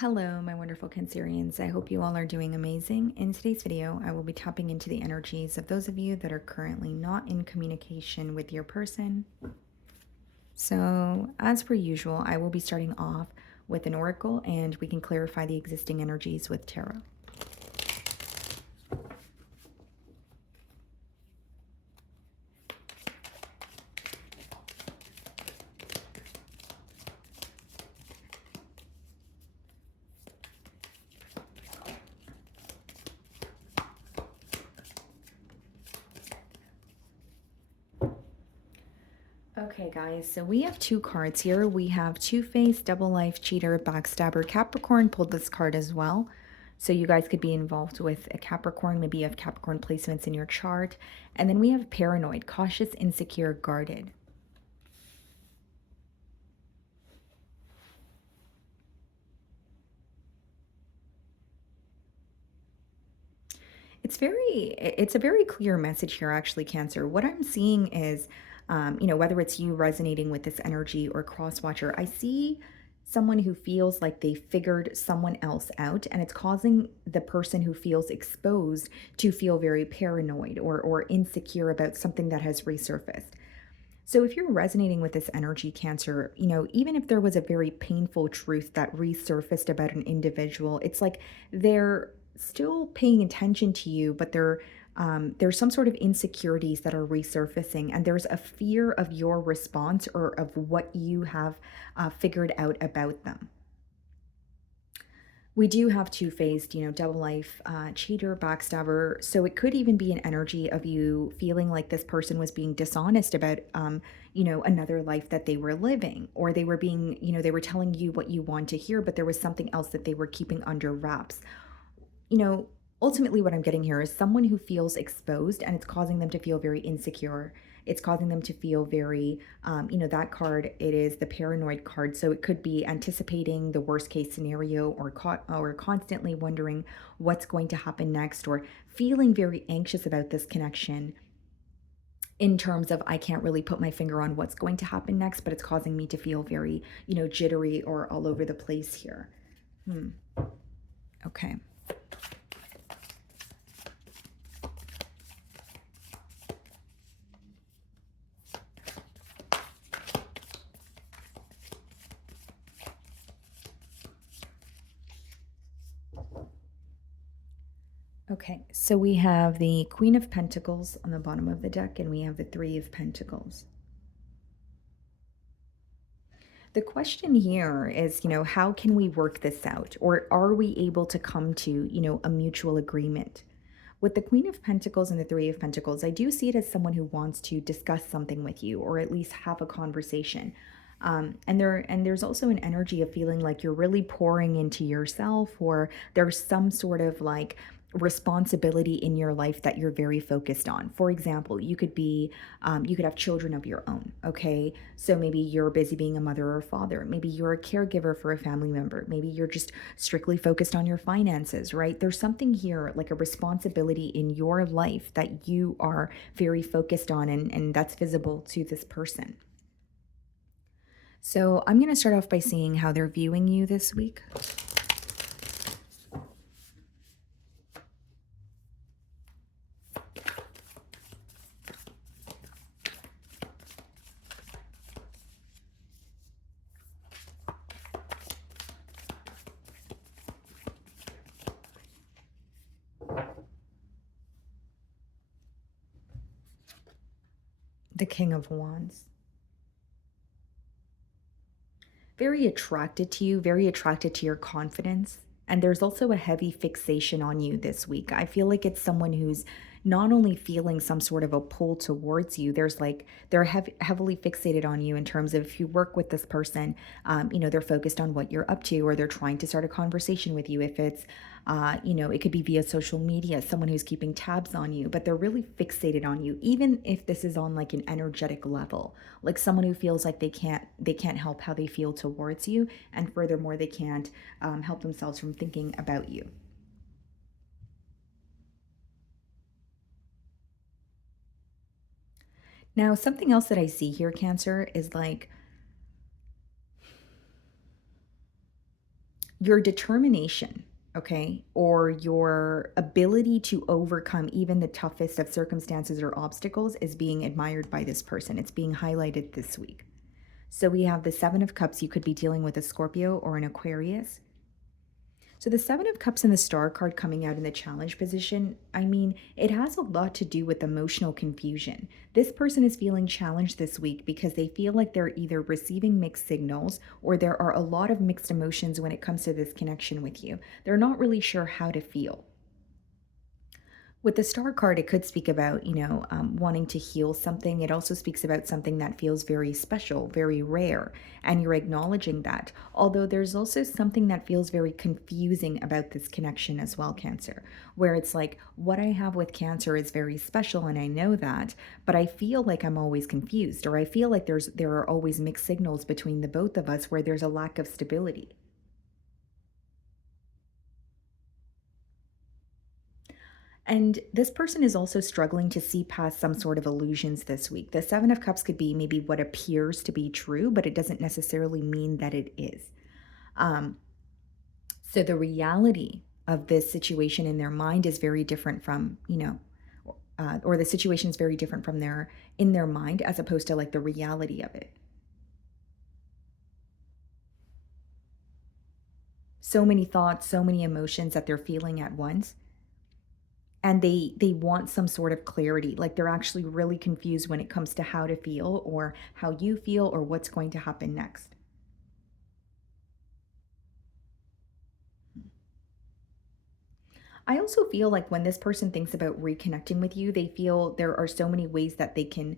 Hello, my wonderful Cancerians. I hope you all are doing amazing. In today's video, I will be tapping into the energies of those of you that are currently not in communication with your person. So, as per usual, I will be starting off with an oracle and we can clarify the existing energies with tarot. Okay, guys, so we have two cards here. We have Two-Face, Double Life, Cheater, Backstabber. Capricorn pulled this card as well. So you guys could be involved with a Capricorn. Maybe you have Capricorn placements in your chart. And then we have Paranoid, Cautious, Insecure, Guarded. It's a very clear message here, actually, Cancer. What I'm seeing is, whether it's you resonating with this energy or Crosswatcher, I see someone who feels like they figured someone else out, and it's causing the person who feels exposed to feel very paranoid or insecure about something that has resurfaced. So if you're resonating with this energy, Cancer, even if there was a very painful truth that resurfaced about an individual, it's like they're still paying attention to you, but there's some sort of insecurities that are resurfacing, and there's a fear of your response or of what you have figured out about them. We do have two-faced, double life, cheater, backstabber. So it could even be an energy of you feeling like this person was being dishonest about, another life that they were living, or they were being, they were telling you what you want to hear, but there was something else that they were keeping under wraps. you know, Ultimately, what I'm getting here is someone who feels exposed and it's causing them to feel very insecure. It's causing them to feel very, that card, it is the paranoid card. So it could be anticipating the worst case scenario or constantly wondering what's going to happen next or feeling very anxious about this connection in terms of I can't really put my finger on what's going to happen next, but it's causing me to feel very, jittery or all over the place here. Okay. Okay, so we have the Queen of Pentacles on the bottom of the deck, and we have the Three of Pentacles. The question here is, how can we work this out? Or are we able to come to, a mutual agreement? With the Queen of Pentacles and the Three of Pentacles, I do see it as someone who wants to discuss something with you or at least have a conversation. And there's also an energy of feeling like you're really pouring into yourself, or there's some sort of like responsibility in your life that you're very focused on. For example, you could have children of your own. Okay, so maybe you're busy being a mother or a father. Maybe you're a caregiver for a family member. Maybe you're just strictly focused on your finances, right? There's something here like a responsibility in your life that you are very focused on, and that's visible to this person. So I'm going to start off by seeing how they're viewing you this week. The King of Wands. Very attracted to you, very attracted to your confidence. And there's also a heavy fixation on you this week. I feel like it's someone who's not only feeling some sort of a pull towards you, there's like they're heavily fixated on you in terms of if you work with this person, they're focused on what you're up to, or they're trying to start a conversation with you. If it's, it could be via social media, someone who's keeping tabs on you, but they're really fixated on you, even if this is on like an energetic level, like someone who feels like they can't help how they feel towards you, and furthermore, they can't help themselves from thinking about you. Now, something else that I see here, Cancer, is like Your determination, okay, or your ability to overcome even the toughest of circumstances or obstacles is being admired by this person. It's being highlighted this week. So we have the 7 of Cups. You could be dealing with a Scorpio or an Aquarius. So the 7 of Cups and the Star card coming out in the challenge position, I mean, it has a lot to do with emotional confusion. This person is feeling challenged this week because they feel like they're either receiving mixed signals or there are a lot of mixed emotions when it comes to this connection with you. They're not really sure how to feel. With the star card, it could speak about, wanting to heal something. It also speaks about something that feels very special, very rare, and you're acknowledging that. Although there's also something that feels very confusing about this connection as well, Cancer, where it's like, what I have with Cancer is very special, and I know that, but I feel like I'm always confused, or I feel like there are always mixed signals between the both of us where there's a lack of stability. And this person is also struggling to see past some sort of illusions this week. The 7 of Cups could be maybe what appears to be true, but it doesn't necessarily mean that it is. Um, so the reality of this situation in their mind is very different from, or the situation is very different from their in their mind as opposed to like the reality of it. So many thoughts, so many emotions that they're feeling at once, and they want some sort of clarity, like they're actually really confused when it comes to how to feel or how you feel or what's going to happen next. I also feel like when this person thinks about reconnecting with you, they feel there are so many ways that they can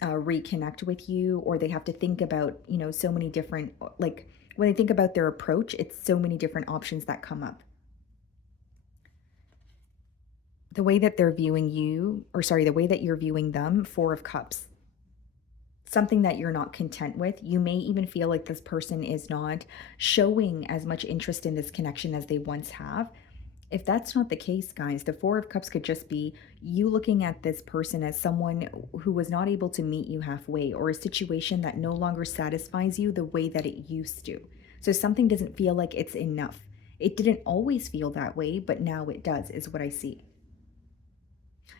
reconnect with you, or they have to think about, so many different, like when they think about their approach, it's so many different options that come up. The way that they're viewing you, or sorry, the way that you're viewing them, 4 of Cups, something that you're not content with. You may even feel like this person is not showing as much interest in this connection as they once have. If that's not the case, guys, the 4 of Cups could just be you looking at this person as someone who was not able to meet you halfway, or a situation that no longer satisfies you the way that it used to. So something doesn't feel like it's enough. It didn't always feel that way, but now it does, is what I see.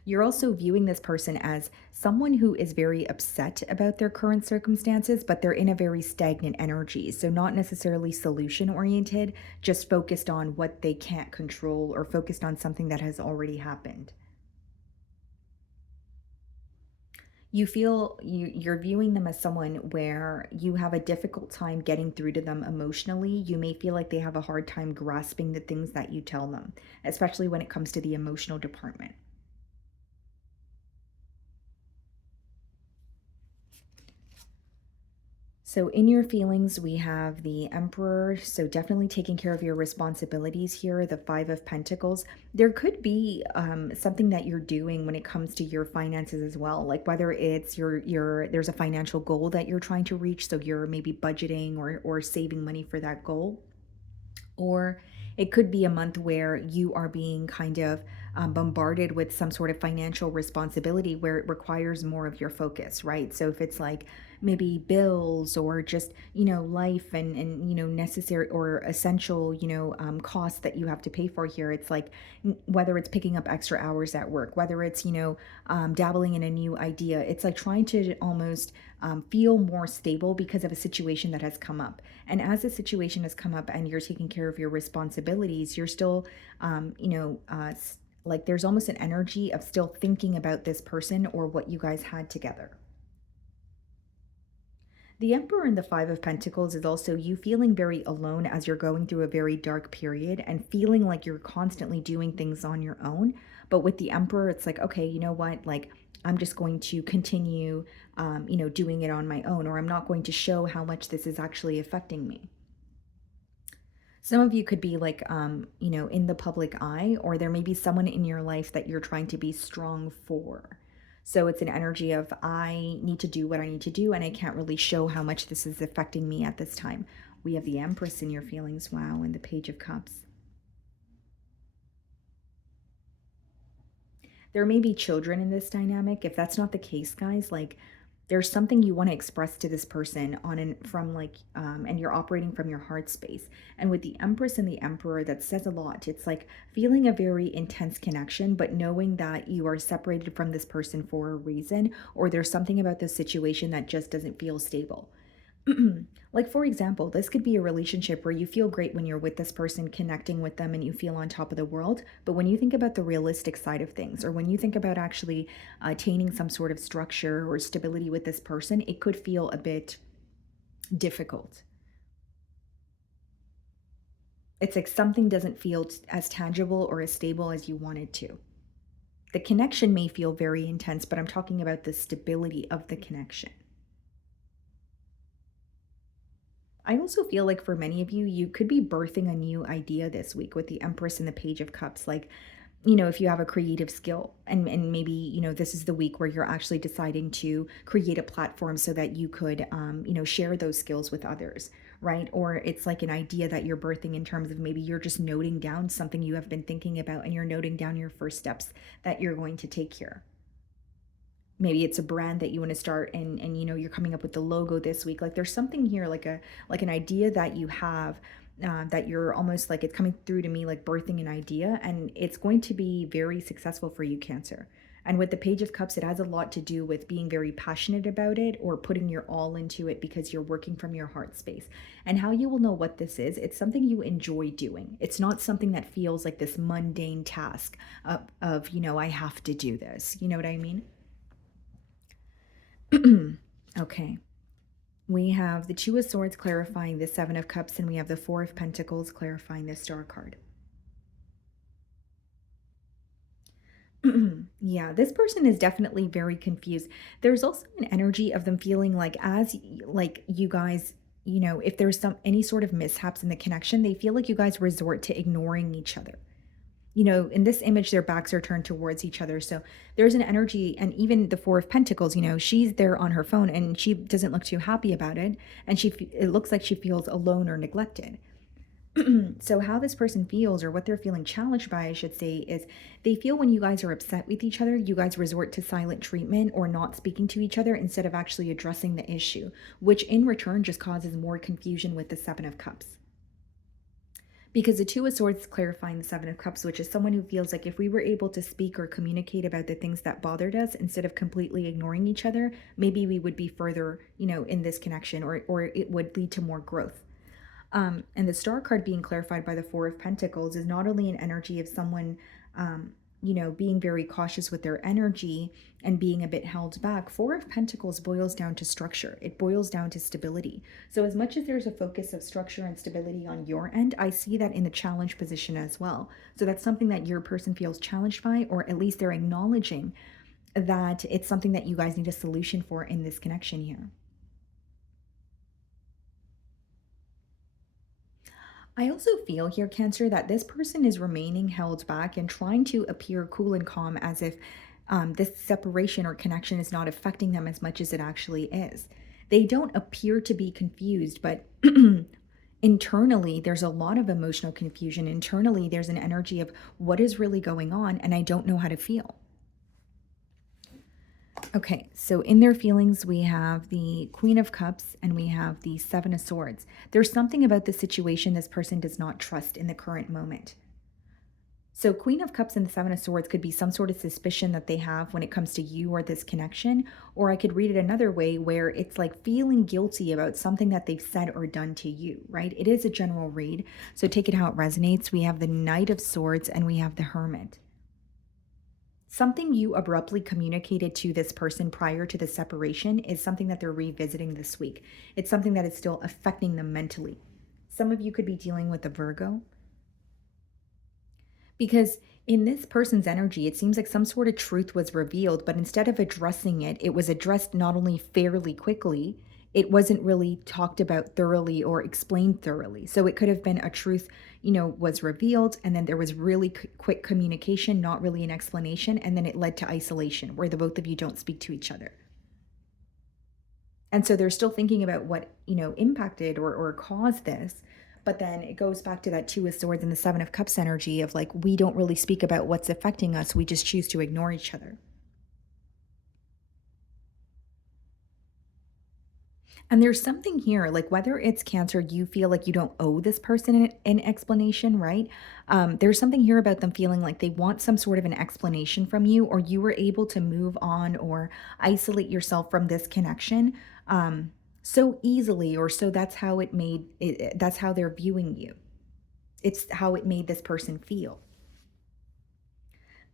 You're also viewing this person as someone who is very upset about their current circumstances, but they're in a very stagnant energy. So, not necessarily solution oriented, just focused on what they can't control or focused on something that has already happened. You're viewing them as someone where you have a difficult time getting through to them emotionally. You may feel like they have a hard time grasping the things that you tell them, especially when it comes to the emotional department. So, in your feelings, we have the Emperor. So, definitely taking care of your responsibilities here. The 5 of Pentacles. There could be something that you're doing when it comes to your finances as well. Like whether it's there's a financial goal that you're trying to reach. So, you're maybe budgeting or saving money for that goal, or it could be a month where you are being kind of bombarded with some sort of financial responsibility where it requires more of your focus, right? So if it's like maybe bills or just, life and necessary or essential, costs that you have to pay for here, it's like whether it's picking up extra hours at work, whether it's, dabbling in a new idea, it's like trying to almost feel more stable because of a situation that has come up. And as a situation has come up and you're taking care of your responsibilities, you're still, like there's almost an energy of still thinking about this person or what you guys had together. The Emperor in the 5 of Pentacles is also you feeling very alone as you're going through a very dark period and feeling like you're constantly doing things on your own. But with the Emperor, it's like, okay, you know what? Like, I'm just going to continue, doing it on my own, or I'm not going to show how much this is actually affecting me. Some of you could be like, in the public eye, or there may be someone in your life that you're trying to be strong for. So it's an energy of, I need to do what I need to do, and I can't really show how much this is affecting me at this time. We have the Empress in your feelings, wow, and the Page of Cups. There may be children in this dynamic. If that's not the case, guys, like There's something you want to express to this person on an from like and you're operating from your heart space. And with the Empress and the Emperor, that says a lot. It's like feeling a very intense connection, but knowing that you are separated from this person for a reason, or there's something about this situation that just doesn't feel stable. Like, for example, this could be a relationship where you feel great when you're with this person, connecting with them, and you feel on top of the world. But when you think about the realistic side of things, or when you think about actually attaining some sort of structure or stability with this person, it could feel a bit difficult. It's like something doesn't feel as tangible or as stable as you want it to. The connection may feel very intense, but I'm talking about the stability of the connection. I also feel like for many of you, you could be birthing a new idea this week with the Empress and the Page of Cups. Like, if you have a creative skill and maybe, this is the week where you're actually deciding to create a platform so that you could, share those skills with others, right? Or it's like an idea that you're birthing in terms of maybe you're just noting down something you have been thinking about and you're noting down your first steps that you're going to take here. Maybe it's a brand that you want to start and you're coming up with the logo this week. Like there's something here like an idea that you have that you're almost like it's coming through to me like birthing an idea, and it's going to be very successful for you, Cancer. And with the Page of Cups, it has a lot to do with being very passionate about it or putting your all into it because you're working from your heart space. And how you will know what this is, it's something you enjoy doing. It's not something that feels like this mundane task of I have to do this. You know what I mean? Okay. We have the Two of Swords clarifying the Seven of Cups, and we have the Four of Pentacles clarifying the Star card. Yeah, this person is definitely very confused. There's also an energy of them feeling like like you guys, if there's some any sort of mishaps in the connection, they feel like you guys resort to ignoring each other. In this image, their backs are turned towards each other. So there's an energy, and even the Four of Pentacles, she's there on her phone and she doesn't look too happy about it. And it looks like she feels alone or neglected. So how this person feels, or what they're feeling challenged by, I should say, is they feel when you guys are upset with each other, you guys resort to silent treatment or not speaking to each other instead of actually addressing the issue, which in return just causes more confusion with the Seven of Cups. Because the Two of Swords is clarifying the Seven of Cups, which is someone who feels like if we were able to speak or communicate about the things that bothered us instead of completely ignoring each other, maybe we would be further, in this connection, or it would lead to more growth. And the Star card being clarified by the Four of Pentacles is not only an energy of someone, being very cautious with their energy and being a bit held back. Four of Pentacles boils down to structure. It boils down to stability. So as much as there's a focus of structure and stability on your end, I see that in the challenge position as well. So that's something that your person feels challenged by, or at least they're acknowledging that it's something that you guys need a solution for in this connection here. I also feel here, Cancer, that this person is remaining held back and trying to appear cool and calm as if this separation or connection is not affecting them as much as it actually is. They don't appear to be confused, but internally, there's a lot of emotional confusion. Internally, there's an energy of what is really going on, and I don't know how to feel. Okay, so in their feelings, we have the Queen of Cups and we have the Seven of Swords. There's something about the situation this person does not trust in the current moment. So Queen of Cups and the Seven of Swords could be some sort of suspicion that they have when it comes to you or this connection. Or I could read it another way where it's like feeling guilty about something that they've said or done to you, right? It is a general read, so take it how it resonates. We have the Knight of Swords and we have the Hermit. Something you abruptly communicated to this person prior to the separation is something that they're revisiting this week. It's something that is still affecting them mentally. Some of you could be dealing with a Virgo, because in this person's energy, it seems like some sort of truth was revealed, but instead of addressing it, it was addressed not only fairly quickly, it wasn't really talked about thoroughly or explained thoroughly. So it could have been a truth, was revealed, and then there was really quick communication, not really an explanation, and then it led to isolation where the both of you don't speak to each other. And so they're still thinking about what, impacted or caused this. But then it goes back to that Two of Swords and the Seven of Cups energy of like, we don't really speak about what's affecting us. We just choose to ignore each other. And there's something here, like whether it's Cancer, you feel like you don't owe this person an explanation, right? There's something here about them feeling like they want some sort of an explanation from you, or you were able to move on or isolate yourself from this connection so easily, or so that's how it made it, that's how they're viewing you. It's how it made this person feel.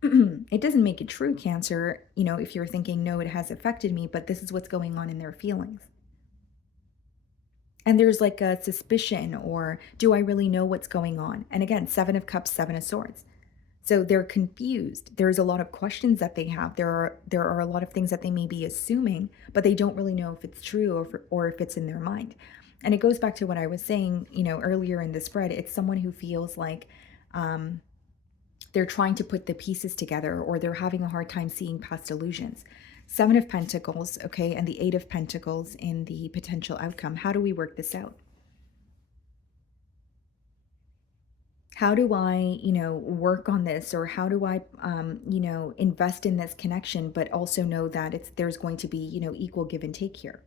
It doesn't make it true, Cancer, if you're thinking, no, it has affected me, but this is what's going on in their feelings. And there's like a suspicion, or do I really know what's going on? And again, 7 of cups, 7 of swords. So they're confused. There's a lot of questions that they have. There are a lot of things that they may be assuming, but they don't really know if it's true, or if it's in their mind. And it goes back to what I was saying, earlier in the spread. It's someone who feels like um, they're trying to put the pieces together, or they're having a hard time seeing past illusions. 7 of Pentacles, okay, and the 8 of Pentacles in the potential outcome. How do we work this out? How do I, work on this, or how do I, invest in this connection, but also know that there's going to be, equal give and take here.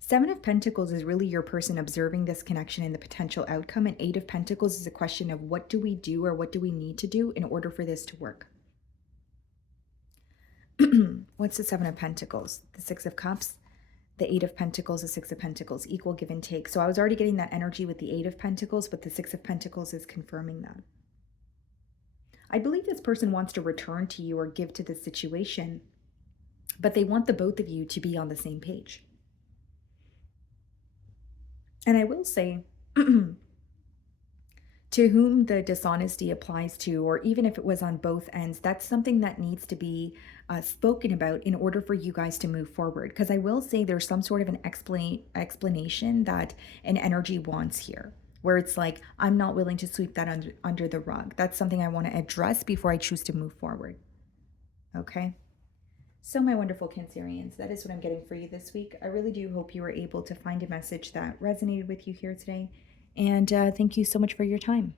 7 of Pentacles is really your person observing this connection and the potential outcome. And 8 of Pentacles is a question of what do we do, or what do we need to do in order for this to work? What's the 7 of Pentacles? The 6 of Cups, the 8 of Pentacles, the 6 of Pentacles, equal give and take. So I was already getting that energy with the 8 of Pentacles, but the 6 of Pentacles is confirming that. I believe this person wants to return to you or give to the situation, but they want the both of you to be on the same page. And I will say, to whom the dishonesty applies to, or even if it was on both ends, that's something that needs to be spoken about in order for you guys to move forward. Because I will say there's some sort of an explanation that an energy wants here, where it's like, I'm not willing to sweep that under the rug. That's something I want to address before I choose to move forward. Okay. So, my wonderful Cancerians, that is what I'm getting for you this week. I really do hope you were able to find a message that resonated with you here today. And thank you so much for your time.